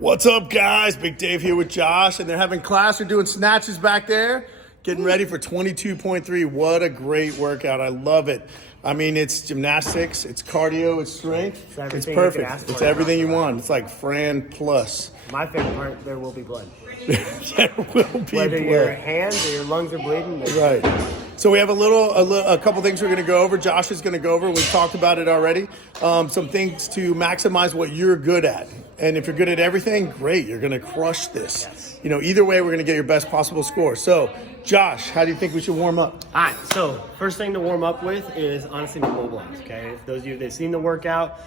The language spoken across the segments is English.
What's up, guys? Big Dave here with Josh, and they're having class. They're doing snatches back there, getting ready for 22.3. What a great workout. I love it. I mean, it's gymnastics, it's cardio, it's strength. It's perfect. It's everything you want. It's like Fran plus. My favorite part, there will be blood. There will be Whether blood. your hands or your lungs are bleeding. Right. So we have a couple things we're going to go over. Josh is going to go over. We've talked about it already. Some things to maximize what you're good at. And if you're good at everything, great. You're going to crush this. Yes. You know, either way, we're going to get your best possible score. So, Josh, how do you think we should warm up? All right, so first thing to warm up with is honestly mobilize, okay? If those of you that have seen the workout,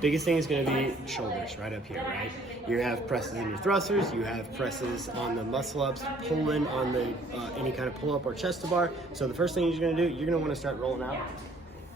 biggest thing is going to be shoulders right up here, right? You have presses in your thrusters, you have presses on the muscle ups, pulling on the any kind of pull up or chest to bar. So the first thing you're going to do, you're going to want to start rolling out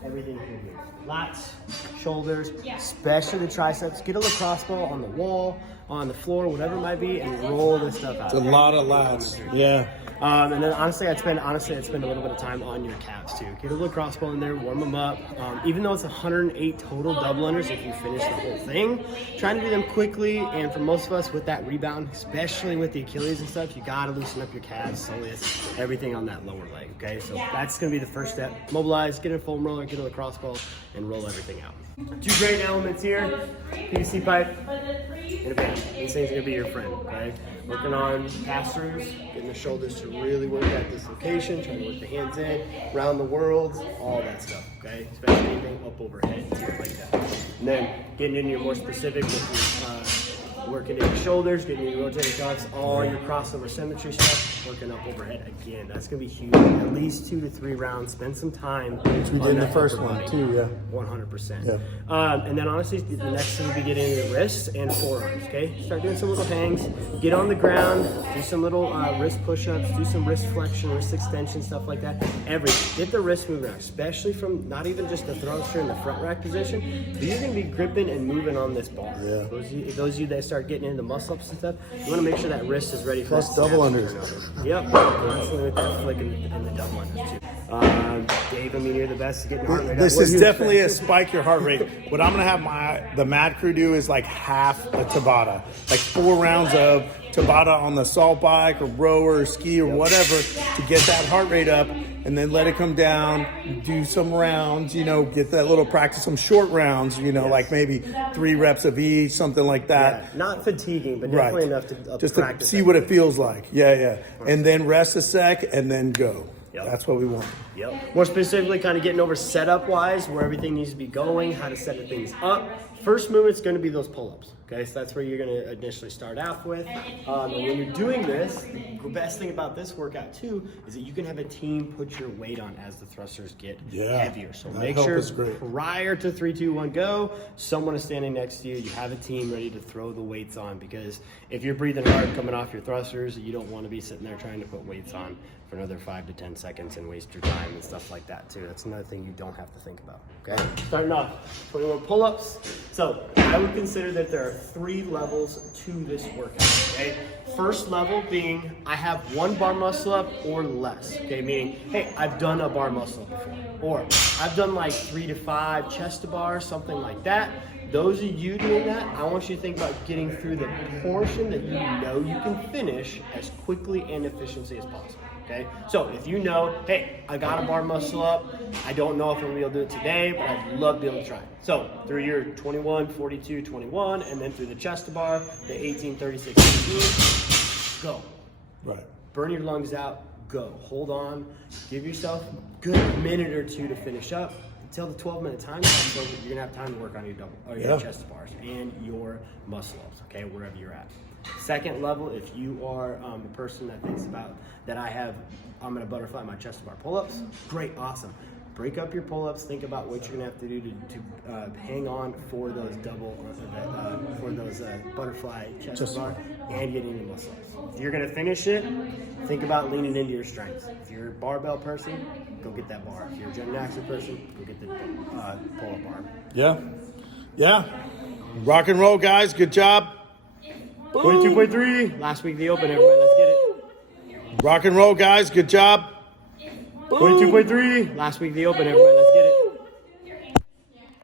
everything you can do. Lats, shoulders, especially the triceps. Get a lacrosse ball on the wall, on the floor, whatever it might be, and roll this stuff out. It's a lot of lats. Yeah. And then honestly, I'd spend a little bit of time on your calves too. Get a lacrosse ball in there, warm them up. Even though it's 108 total double unders, if you finish the whole thing, trying to do them quickly. And for most of us with that rebound, especially with the Achilles and stuff, you gotta loosen up your calves, soleus, everything on that lower leg. Okay, so that's gonna be the first step. Mobilize, get a foam roller, get a lacrosse ball, and roll everything out. Two great elements here: PVC pipe and a band. These things are gonna be your friend. Okay, working on pass-throughs, getting the shoulders to really work that dislocation, trying to work the hands in, round the world, all that stuff. Okay, especially anything up overhead, stuff like that. And then getting into your more specific with your working in your shoulders, getting your rotating cuffs, all your crossover symmetry stuff, working up overhead again. That's gonna be huge. At least 2 to 3 rounds. Spend some time. Which we did in the first one too, yeah. 100%. Yeah. And then honestly, the next thing we get into the wrists and forearms. Okay, start doing some little hangs. Get on the ground. Do some little wrist push-ups. Do some wrist flexion, wrist extension, stuff like that. Everything. Get the wrist moving around, especially from not even just the thruster in the front rack position, but you're gonna be gripping and moving on this bar. Yeah. Those of you that start getting into muscle ups and stuff, you want to make sure that wrist is ready for Plus double unders. Yep. Definitely with that flick and the double unders too. Dave, I mean, you're the best at getting heart rate up. This What is do you definitely a expect? spike your heart rate. What I'm gonna have the Mad Crew do is like half a Tabata, like 4 rounds of Tabata on the salt bike or rower or ski or whatever to get that heart rate up, and then let it come down. Do some rounds, you know, get that little practice, some short rounds, you know, like maybe 3 reps of each, something like that. Yeah, not fatiguing, but definitely enough to just to practice see what it feels like. Yeah. And then rest a sec and then go. Yep. That's what we want. Yep. More specifically, kind of getting over setup wise, where everything needs to be going, how to set the things up. First movement's going to be those pull-ups. Okay, so that's where you're going to initially start off with. And when you're doing this, the best thing about this workout too is that you can have a team put your weight on as the thrusters get heavier. So that make help sure is great. prior to 3, 2, 1, go, someone is standing next to you. You have a team ready to throw the weights on, because if you're breathing hard coming off your thrusters, you don't want to be sitting there trying to put weights on for another 5 to 10 seconds and waste your time and stuff like that too. That's another thing you don't have to think about. Okay, starting off 21 pull-ups. So I would consider that there are 3 levels to this workout. Okay, first level being I have 1 bar muscle up or less. Okay, meaning hey, I've done a bar muscle up before, or I've done like 3 to 5 chest to bar, something like that. Those of you doing that, I want you to think about getting through the portion that you know you can finish as quickly and efficiently as possible. Okay, so if you know, hey, I got a bar muscle up, I don't know if I'm gonna be able to do it today, but I'd love to be able to try it. So through your 21, 42, 21, and then through the chest to bar, the 18, 36, 18, go. Right. Burn your lungs out, go. Hold on, give yourself a good minute or 2 to finish up. Until the 12-minute time comes over, you're gonna have time to work on your double or your chest to bars and your muscle ups, okay, wherever you're at. Second level, if you are a person that thinks about that I'm gonna butterfly my chest to bar pull-ups, great, awesome. Break up your pull-ups, think about what you're gonna have to do to hang on for those butterfly chest to bar and getting your muscle ups. If you're gonna finish it, think about leaning into your strengths. If you're a barbell person, go get that bar. If you're a gymnastics person, go get the pull-up bar. Yeah. Rock and roll, guys. Good job. 22.3. Last week the open, everybody. Let's get it. Rock and roll, guys. Good job. 22.3. Last week the open, everybody. Let's get it.